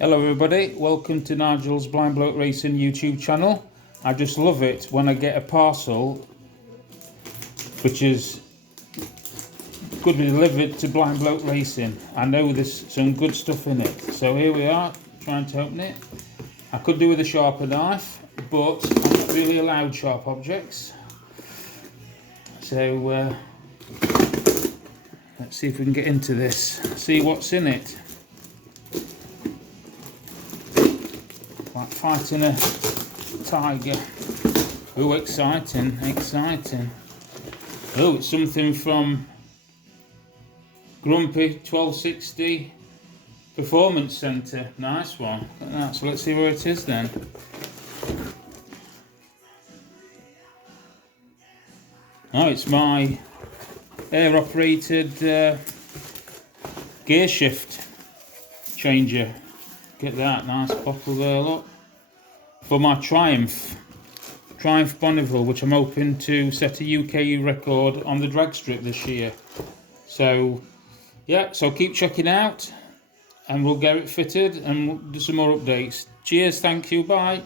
Hello everybody, welcome to Nigel's Blind Bloke Racing YouTube channel. I just love it when I get a parcel which is could be delivered to Blind Bloke Racing. I know there's some good stuff in it. So here we are, trying to open it. I could do with a sharper knife, but I'm not really allowed sharp objects. So let's see if we can get into this, see what's in it. Like fighting a tiger. Oh, exciting, exciting. Oh, it's something from GRUMPY1260 Performance Centre. Nice one. Look at that. So let's see where it is then. Oh, it's my air operated gear shift changer. Get that nice bottle there, look. For my Triumph Bonneville, which I'm hoping to set a UK record on the drag strip this year. So yeah, so keep checking out and we'll get it fitted and we'll do some more updates. Cheers, thank you, bye.